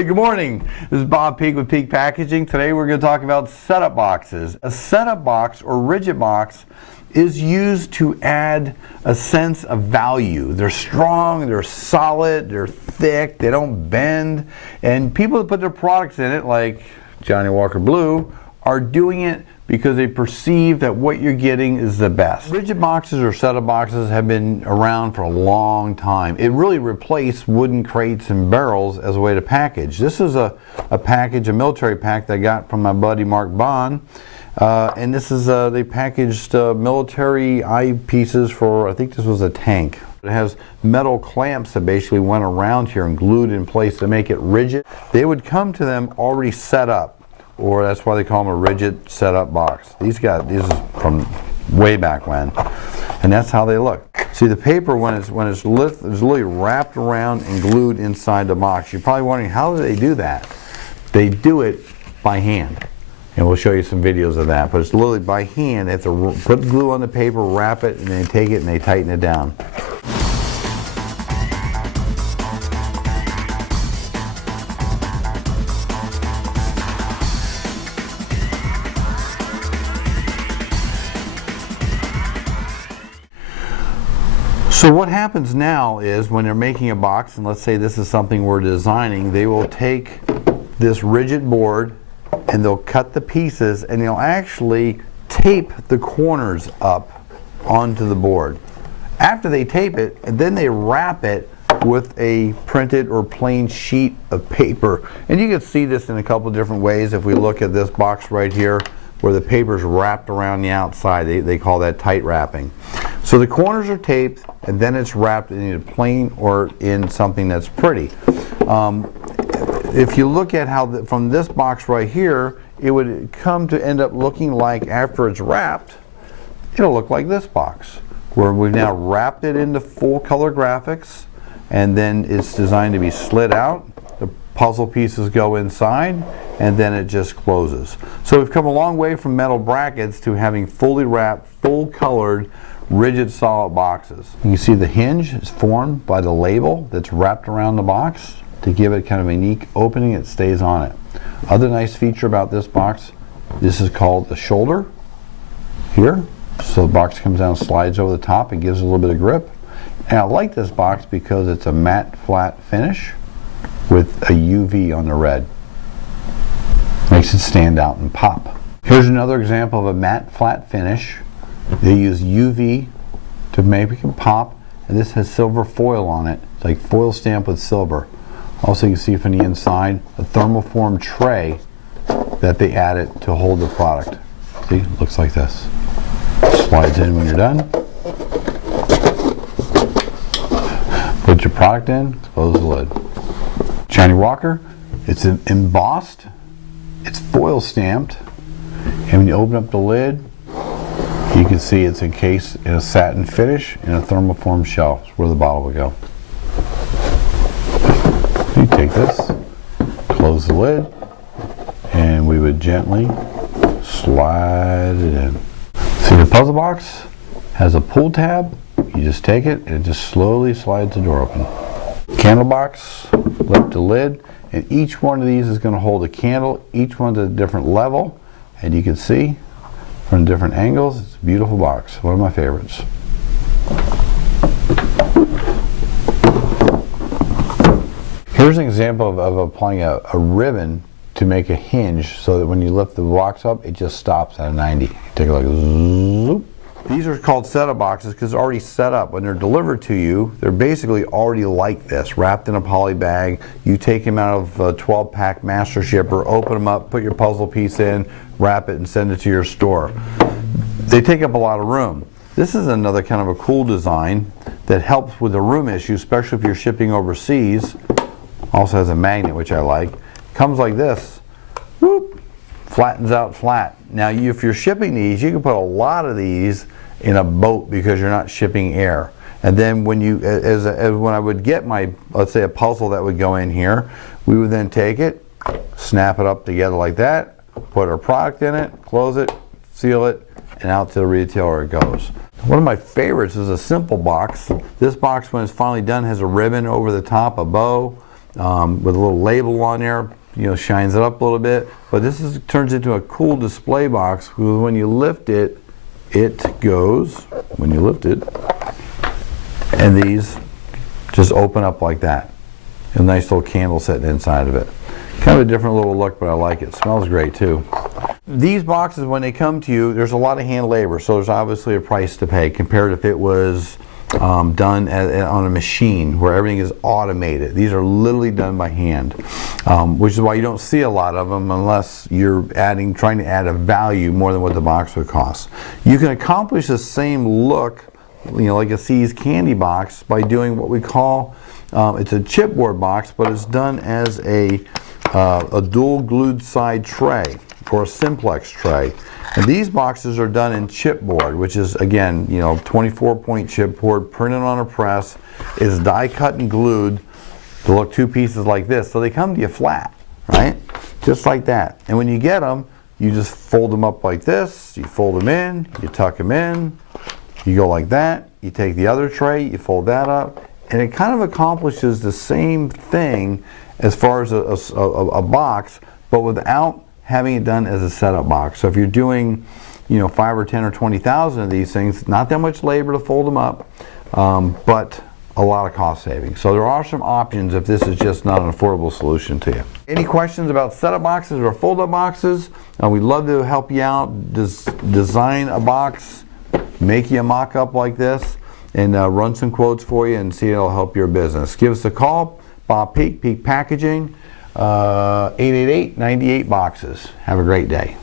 Hey, good morning. This is Bob Peak with Peak Packaging. Today we're going to talk about setup boxes. A setup box or rigid box is used to add a sense of value. They're strong, they're solid, they're thick, they don't bend, and people that put their products in it, like Johnnie Walker Blue, are doing it because they perceive that what you're getting is the best. Rigid boxes or setup boxes have been around for a long time. It really replaced wooden crates and barrels as a way to package. This is a package, a military pack that I got from my buddy Mark Bond. And this is, they packaged military eyepieces for, I think this was a tank. It has metal clamps that basically went around here and glued in place to make it rigid. They would come to them already set up, or that's why they call them a rigid setup box. These is from way back when, and that's how they look. See, the paper when it's lit is literally wrapped around and glued inside the box. You're probably wondering, how do they do that? They do it by hand, and we'll show you some videos of that. But it's literally by hand. They have to put glue on the paper, wrap it, and then take it and they tighten it down. So what happens now is when they're making a box, and let's say this is something we're designing, they will take this rigid board and they'll cut the pieces and they'll actually tape the corners up onto the board. After they tape it, and then they wrap it with a printed or plain sheet of paper. And you can see this in a couple different ways. If we look at this box right here where the paper's wrapped around the outside, they call that tight wrapping. So the corners are taped and then it's wrapped in either plain or in something that's pretty. If you look at how from this box right here, it would come to end up looking like, after it's wrapped, it'll look like this box, where we've now wrapped it into full color graphics, and then it's designed to be slid out. The puzzle pieces go inside, and then it just closes. So we've come a long way from metal brackets to having fully wrapped, full colored, rigid solid boxes. You can see the hinge is formed by the label that's wrapped around the box to give it kind of a unique opening. It stays on it. Other nice feature about this box, this is called the shoulder here. So the box comes down, slides over the top, and gives it a little bit of grip. And I like this box because it's a matte flat finish with a UV on the red. Makes it stand out and pop. Here's another example of a matte flat finish. They use UV to make it pop, and this has silver foil on it. It's like foil stamped with silver. Also, you can see from the inside a thermoform tray that they added to hold the product. See, it looks like this. Slides in when you're done. Put your product in, close the lid. Johnnie Walker, it's embossed, it's foil stamped, and when you open up the lid, you can see it's encased in a satin finish in a thermoform shell. That's where the bottle would go. You take this, close the lid, and we would gently slide it in. See, the puzzle box has a pull tab. You just take it and it just slowly slides the door open. Candle box, lift the lid, and each one of these is going to hold a candle. Each one's at a different level, and you can see from different angles. It's a beautiful box. One of my favorites. Here's an example of applying a ribbon to make a hinge so that when you lift the box up, it just stops at a 90. Take a look. Zoop. These are called setup boxes because they're already set up. When they're delivered to you, they're basically already like this, wrapped in a poly bag. You take them out of a 12-pack master shipper, open them up, put your puzzle piece in, wrap it, and send it to your store. They take up a lot of room. This is another kind of a cool design that helps with the room issue, especially if you're shipping overseas. Also has a magnet, which I like. Comes like this. Whoop, flattens out flat. Now, if you're shipping these, you can put a lot of these in a boat because you're not shipping air. And then when you, when I would get my, let's say a puzzle that would go in here, we would then take it, snap it up together like that, put our product in it, close it, seal it, and out to the retailer it goes. One of my favorites is a simple box. This box, when it's finally done, has a ribbon over the top, a bow, with a little label on there, you know, shines it up a little bit. But this turns into a cool display box. When you lift it, it goes, when you lift it, and these just open up like that. A nice little candle sitting inside of it. Kind of a different little look, but I like it. Smells great too. These boxes, when they come to you, there's a lot of hand labor, so there's obviously a price to pay compared if it was done on a machine where everything is automated. These are literally done by hand, which is why you don't see a lot of them unless you're trying to add a value more than what the box would cost. You can accomplish the same look, you know, like a C's candy box by doing what we call, it's a chipboard box, but it's done as a dual glued side tray or a simplex tray. And these boxes are done in chipboard, which is, again, you know, 24-point chipboard printed on a press, is die cut and glued to look two pieces like this. So they come to you flat, right? Just like that. And when you get them, you just fold them up like this, you fold them in, you tuck them in, you go like that, you take the other tray, you fold that up, and it kind of accomplishes the same thing as far as a box, but without having it done as a setup box. So if you're doing, you know, 5 or 10 or 20,000 of these things, not that much labor to fold them up, but a lot of cost savings. So there are some options if this is just not an affordable solution to you. Any questions about setup boxes or fold-up boxes? We'd love to help you out. Design a box, make you a mock-up like this, and run some quotes for you and see if it'll help your business. Give us a call. Bob Peak, Peak Packaging, 888-98 boxes. Have a great day.